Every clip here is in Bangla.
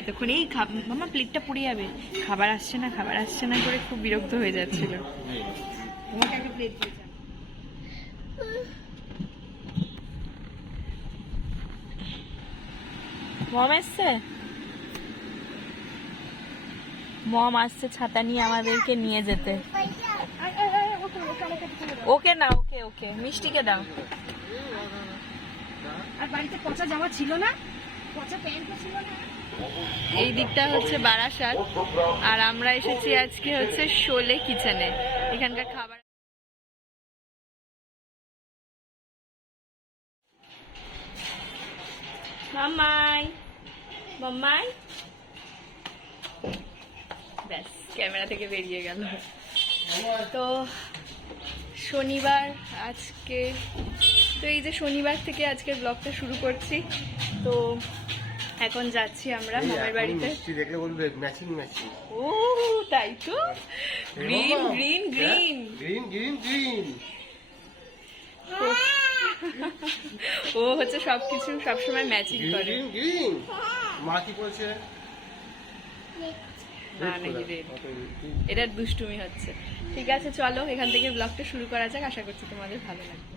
এতক্ষণ এই মামা প্লেটটা পুড়ে যাবে, খাবার আসছে না করে খুব বিরক্ত হয়ে যাচ্ছিল। তোমাকে একটা প্লেট দিয়েছে। মম এসছে, মম আসছে ছাতা নিয়ে আমাদেরকে নিয়ে যেতে। ওকে না, ওকে ওকে মিষ্টিকে দাও। আর বাড়িতে পচা জামা ছিল না, পচা প্যান্টও ছিল না। এই দিকটা হচ্ছে বারাসাত, আর আমরা এসেছি আজকে হচ্ছে শোলে কিচেনে। এখানকার খাবার মাম্মাই মাম্মাই ব্যাস ক্যামেরা থেকে বেরিয়ে গেল। তো শনিবার আজকে, তো এই যে শনিবার থেকে আজকের ব্লগটা শুরু করছি। তো এখন যাচ্ছি আমরা মামার বাড়িতে। দেখলে বলবে ম্যাচিং ম্যাচিং। ও তাই তো, green green green green green green. ও হচ্ছে সবকিছু সবসময় ম্যাচিং করে। Green green. মা কি বলছে? না নাকি রেড, এটা দুষ্টুমি হচ্ছে। ঠিক আছে চলো এখান থেকে ব্লগটা শুরু করা যাক, আশা করছি তোমাদের ভালো লাগবে।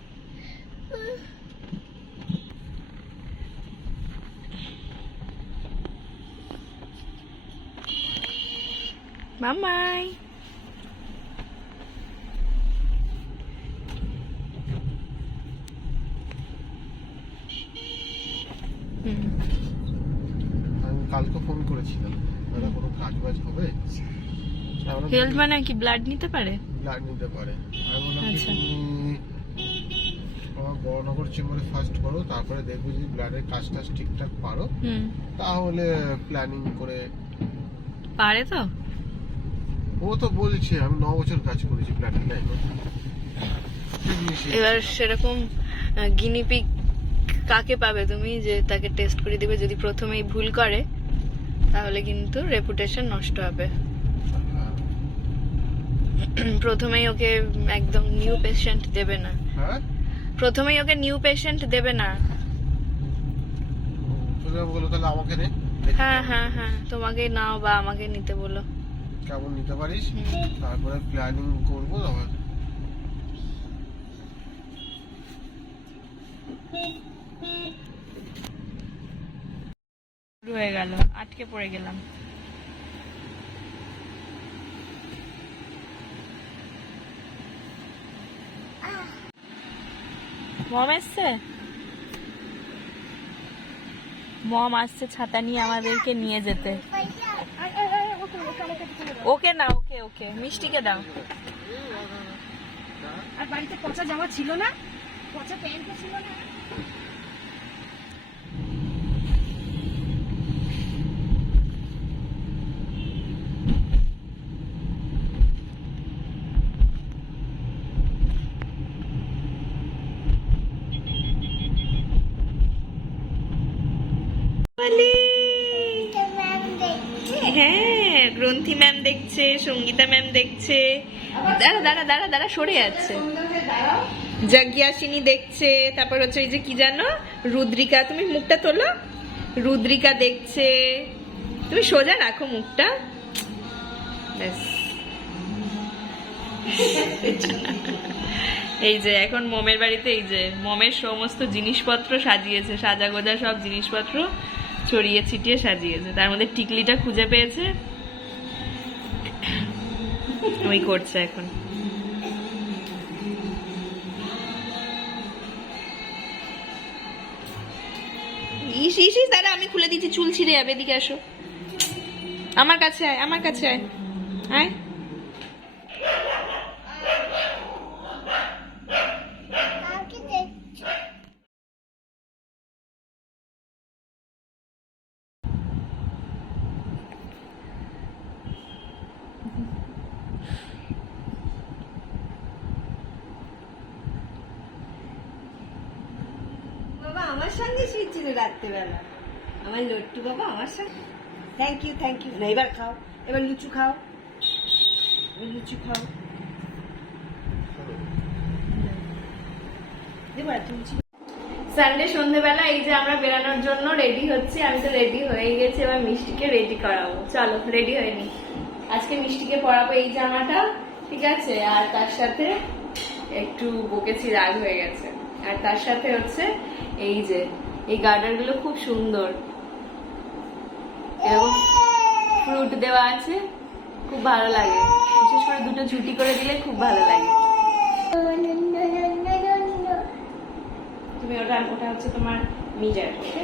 মামাই আমি কালকে ফোন করেছিলাম, দাদা কোনো কাজ বাজ হবে? হেলথ মানে কি ব্লাড নিতে পারে? ব্লাড নিতে পারে। আমি বললাম কি আচ্ছা। তুমি আমার বড়নগর চেম্বারে ফার্স্ট করো, তারপরে দেখবে যদি ব্লাডের কাজটা ঠিকঠাক পারো তাহলে প্ল্যানিং করে। পারে তো? ও তো বলছে আমি 9 বছর কাজ করেছি ব্লাডের লাইনে। এবার সেরকম গিনিপিগ কাকে পাবে তুমি যে তাকে টেস্ট করে দিবে? যদি প্রথমেই ভুল করে তাহলে কিন্তু রেপুটেশন নষ্ট হবে। প্রথমেই ওকে একদম নিউ পেশেন্ট দেবে না, হ্যাঁ প্রথমেই ওকে নিউ পেশেন্ট দেবে না। তুমি বলো তাহলে আমাকে নে। হ্যাঁ হ্যাঁ হ্যাঁ, তোমাকে নাও বা আমাকে নিতে বলো। কেমন নিতে পারিস, তারপরে প্ল্যানিং করবো। আবার শুরু হয়ে গেল, আটকে পড়ে গেলাম। মম এসছে, মম আসছে ছাতা নিয়ে আমাদেরকে নিয়ে যেতে। ওকে না, ওকে ওকে মিষ্টিকে দাও। আর বাড়িতে পচা জামা ছিল না, পচা প্যান্টও ছিল না। হ্যাঁ গ্রন্থি ম্যাম দেখছে, সঙ্গীতা ম্যাম দেখছে। দাঁড়া দাঁড়া দাঁড়া দাঁড়া সরে যাচ্ছে। যজ্ঞাসিনী দেখছে, তারপর হচ্ছে এই যে কি জানো রুদ্রিকা, তুমি মুখটা তোলো। রুদ্রিকা দেখছে, তুমি সোজা রাখো মুখটা। ব্যাস এই যে এখন মমের বাড়িতে এই যে মমের সমস্ত জিনিসপত্র সাজিয়েছে, সাজা গোজা সব জিনিসপত্র ছড়িয়ে ছিটিয়ে সাজিয়েছে। তার মধ্যে টিকলিটা খুঁজে পেয়েছে, ওই করছে এখন। ইস ইস ইস, দাঁড়া আমি খুলে দিচ্ছি, চুল ছিঁড়ে যাবে। এদিকে আসো, আমার কাছে আয়, আমার কাছে আয়, আয়। বাবা আমার সঙ্গে শুয়েছিল রাত্রেবেলা, আমার লট্টু বাবা আমার সঙ্গে। Thank you thank you. না এবার খাও, এবার লুচু খাও, লুচু খাও। দেবো একটা লুচি। সানডে সন্ধ্যেবেলা এই যে আমরা বেরানোর জন্য রেডি হচ্ছি। আমি তো রেডি হয়ে গেছি, এবার মিষ্টিকে রেডি করাবো। চলো রেডি হয়ে নি। আজকে মিষ্টিকে পরাবো এই জামাটা, ঠিক আছে, আর তার সাথে একটু বকেছি, রাগ হয়ে গেছে। আর তার সাথে হচ্ছে এই যে এই গার্ডার গুলো খুব সুন্দর, এরকম ফ্রুট দেওয়া আছে, খুব ভালো লাগে। বিশেষ করে দুটো ঝুটি করে দিলে খুব ভালো লাগে। তুমি ওটা ওটা হচ্ছে তোমার মিজার, ওকে?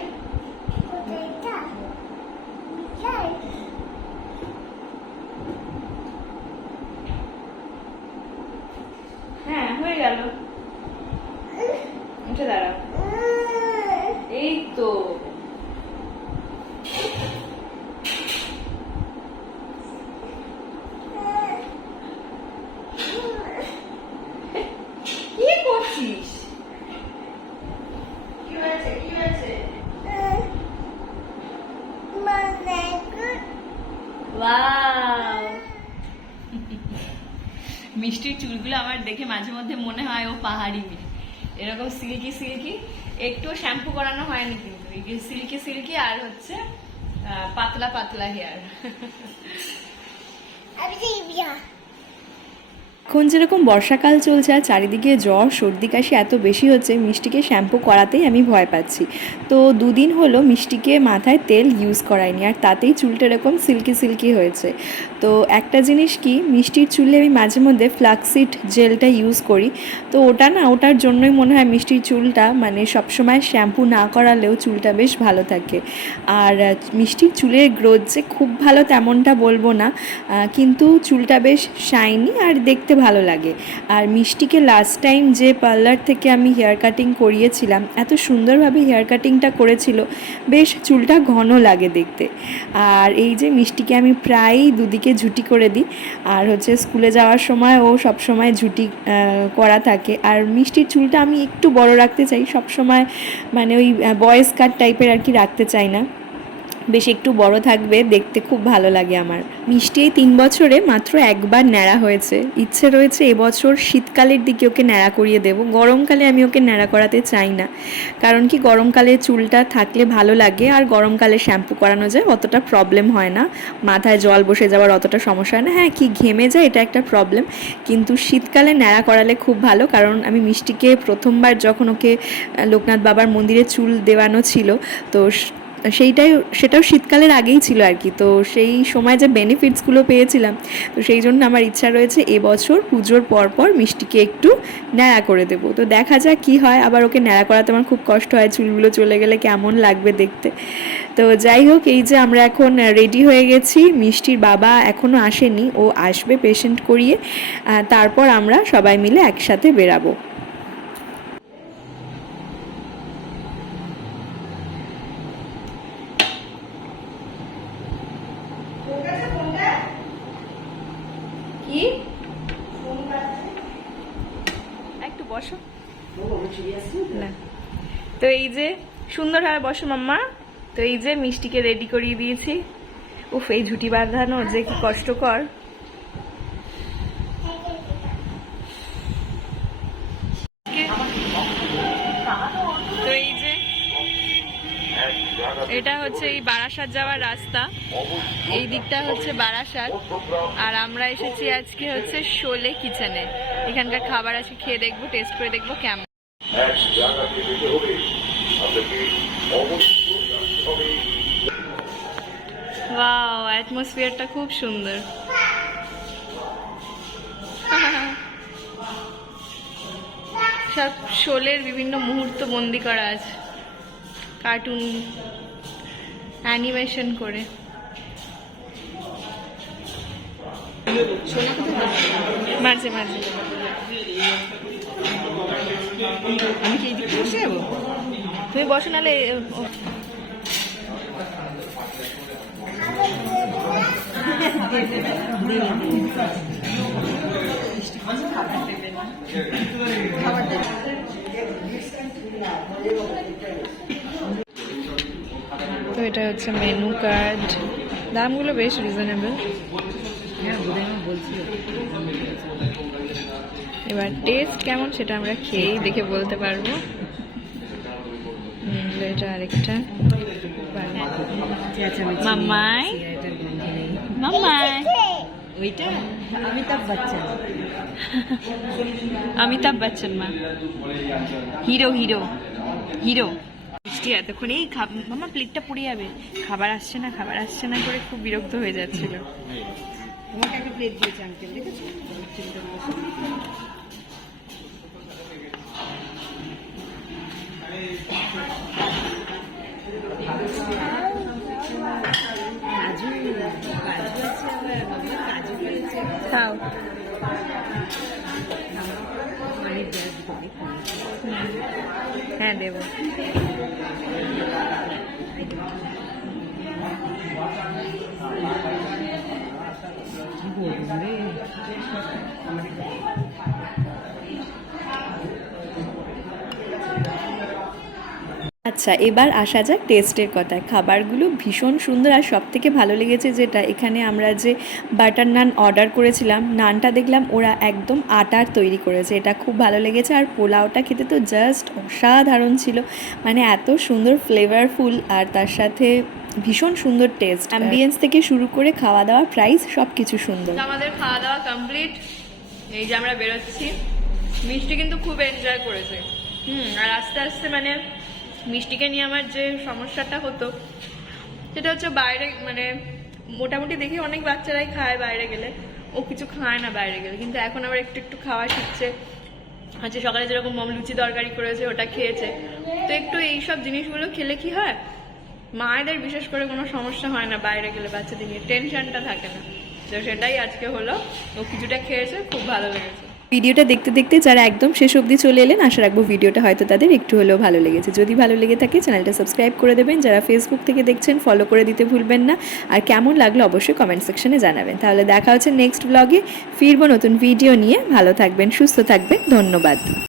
হ্যাঁ হয়ে গেল, উঠে দাঁড়াও। এই তো কি করছিস? কি হয়েছে, কি হয়েছে? ওয়াও, মিষ্টির চুলগুলো আমার দেখে মাঝে মধ্যে মনে হয় ও পাহাড়ি মেয়ে, এরকম সিল্কি সিল্কি। একটু শ্যাম্পু করানো হয়নি কিন্তু, সিল্কি সিল্কি আর হচ্ছে পাতলা পাতলা হেয়ার। এখন যেরকম বর্ষাকাল চলছে আর চারিদিকে জ্বর সর্দি কাশি এত বেশি হচ্ছে, মিষ্টিকে শ্যাম্পু করাতেই আমি ভয় পাচ্ছি। তো দুদিন হলো মিষ্টিকে মাথায় তেল ইউজ করাইনি, আর তাতেই চুলটা এরকম সিল্কি সিল্কি হয়েছে। তো একটা জিনিস কি, মিষ্টির চুলে আমি মাঝে মধ্যে ফ্লাক্সিড জেলটা ইউজ করি, তো ওটার জন্যই মনে হয় মিষ্টির চুলটা মানে সবসময় শ্যাম্পু না করালেও চুলটা বেশ ভালো থাকে। আর মিষ্টির চুলের গ্রোথ যে খুব ভালো তেমনটা বলবো না, কিন্তু চুলটা বেশ শাইনি আর দেখতে ভালো লাগে। আর মিষ্টিকে লাস্ট টাইম যে পার্লার থেকে আমি হেয়ার কাটিং করিয়েছিলাম, এত সুন্দরভাবে হেয়ার কাটিংটা করেছিল, বেশ চুলটা ঘন লাগে দেখতে। আর এই যে মিষ্টিকে আমি প্রায়ই দুদিকে ঝুটি করে দিই, আর হচ্ছে স্কুলে যাওয়ার সময় ও সব সময় ঝুটি করা থাকে। আর মিষ্টির চুলটা আমি একটু বড় রাখতে চাই সব সময়, মানে ওই বয়েজ কাট টাইপের আর কি রাখতে চাই না, বেশ একটু বড় থাকবে, দেখতে খুব ভালো লাগে আমার। মিষ্টি এই 3 বছরে মাত্র একবার ন্যাড়া হয়েছে। ইচ্ছে রয়েছে এবছর শীতকালের দিকে ওকে ন্যাড়া করিয়ে দেব। গরমকালে আমি ওকে ন্যাড়া করাতে চাই না, কারণ কি গরমকালে চুলটা থাকলে ভালো লাগে, আর গরমকালে শ্যাম্পু করানো যায়, অতটা প্রবলেম হয় না, মাথায় জল বসে যাওয়ার অতটা সমস্যা হয় না। হ্যাঁ কি ঘেমে যায়, এটা একটা প্রবলেম, কিন্তু শীতকালে ন্যাড়া করালে খুব ভালো। কারণ আমি মিষ্টিকে প্রথমবার যখন ওকে লোকনাথ বাবার মন্দিরে চুল দেওয়ানো ছিল, তো সেটাও শীতকালের আগেই ছিল আর কি। তো সেই সময় যে বেনিফিটসগুলো পেয়েছিলাম, তো সেই জন্য আমার ইচ্ছা রয়েছে এবছর পুজোর পর মিষ্টিকে একটু ন্যাড়া করে দেবো। তো দেখা যাক কী হয়। আবার ওকে ন্যাড়া করাতে আমার খুব কষ্ট হয়, চুলগুলো চলে গেলে কেমন লাগবে দেখতে। তো যাই হোক, এই যে আমরা এখন রেডি হয়ে গেছি, মিষ্টির বাবা এখনও আসেনি, ও আসবে পেশেন্ট করিয়ে, তারপর আমরা সবাই মিলে একসাথে বেরাবো। কি একটু বসো না, তো এই যে সুন্দরভাবে বসো মাম্মা। তো এই যে মিষ্টিকে রেডি করিয়ে দিয়েছি। উফ, এই ঝুটি বাঁধানো যে কি কষ্টকর। তো এই যে এটা হচ্ছে এই বারাসাত যাওয়ার রাস্তা, এই দিকটা হচ্ছে বারাসাত, আর আমরা এসেছি আজকে হচ্ছে শোলে কিচেনে। এখানকার খাবার আছে, খেয়ে দেখবো, টেস্ট করে দেখবো কেমন। ওয়াও, অ্যাটমসফিয়ারটা খুব সুন্দর। সব শোলের বিভিন্ন মুহূর্ত বন্দি করা আছে, কার্টুন অ্যানিমেশন করে। মাঝে মাঝে আমি কি এইদিকে বসে যাবো? তুমি বসো, নাহলে তো এটা হচ্ছে মেনু কার্ড, দামগুলো বেশ রিজনেবল। এবার টেস্ট কেমন সেটা আমরা খেয়েই দেখে বলতে পারবো। এটা আরেকটা মামাই মামাই ওইটা অমিতাভ বচ্চন। অমিতাভ বচ্চন মা, হিরো হিরো হিরো। মিষ্টি এতক্ষণেই মামা প্লেটটা পুড়ে যাবে, খাবার আসছে না খাবার আসছে না করে খুব বিরক্ত হয়ে যাচ্ছিল। তোমাকে একটা প্লেট দিয়েছে আঙ্কেল, দেখেছো? কাজু কাজু আছে আবার, বাবা কাজু করেছে। খাও। অনেক দেওয়া দিতে হ্যাঁ দেবো। আচ্ছা, এবার আসা যাক টেস্টের কথায়। খাবারগুলো ভীষণ সুন্দর, আর সব থেকে ভালো লেগেছে যেটা, এখানে আমরা যে বাটার নান অর্ডার করেছিলাম, নানটা দেখলাম ওরা একদম আটার তৈরি করেছে, এটা খুব ভালো লেগেছে। আর পোলাওটা খেতে তো জাস্ট অসাধারণ ছিল, মানে এত সুন্দর ফ্লেভারফুল, আর তার সাথে ভীষণ সুন্দর টেস্ট, অ্যাম্বিয়েন্স থেকে শুরু করে খাওয়া দাওয়া, প্রাইস সব কিছু সুন্দর। আমাদের খাওয়া দাওয়া কমপ্লিট, এই যে আমরা বেরোচ্ছি। মিষ্টি কিন্তু খুব এনজয় করেছে। আর আস্তে আস্তে মানে মিষ্টিকে নিয়ে আমার যে সমস্যাটা হতো সেটা হচ্ছে বাইরে, মানে মোটামুটি দেখি অনেক বাচ্চারাই খায় বাইরে গেলে, ও কিছু খায় না বাইরে গেলে, কিন্তু এখন আবার একটু একটু খাওয়া শিখছে। আচ্ছা, সকালে যেরকম মম লুচি তরকারি করেছে ওটা খেয়েছে, তো একটু এইসব জিনিসগুলো খেলে কি হয়, মায়েদের বিশেষ করে কোনো সমস্যা হয় না বাইরে গেলে, বাচ্চাদের নিয়ে টেনশনটা থাকে না। তো সেটাই আজকে হলো, ও কিছুটা খেয়েছে, খুব ভালো লেগেছে। ভিডিওটা দেখতে দেখতে যারা একদম শেষ অবধি চলে এলেন, আশা রাখবো ভিডিওটা হয়তো তাদের একটু হলেও ভালো লেগেছে। যদি ভালো লেগে থাকে চ্যানেলটা সাবস্ক্রাইব করে দেবেন, যারা ফেসবুক থেকে দেখছেন ফলো করে দিতে ভুলবেন না, আর কেমন লাগলো অবশ্যই কমেন্ট সেকশনে জানাবেন। তাহলে দেখা হচ্ছে নেক্সট ব্লগে, ফিরবো নতুন ভিডিও নিয়ে। ভালো থাকবেন, সুস্থ থাকবেন, ধন্যবাদ।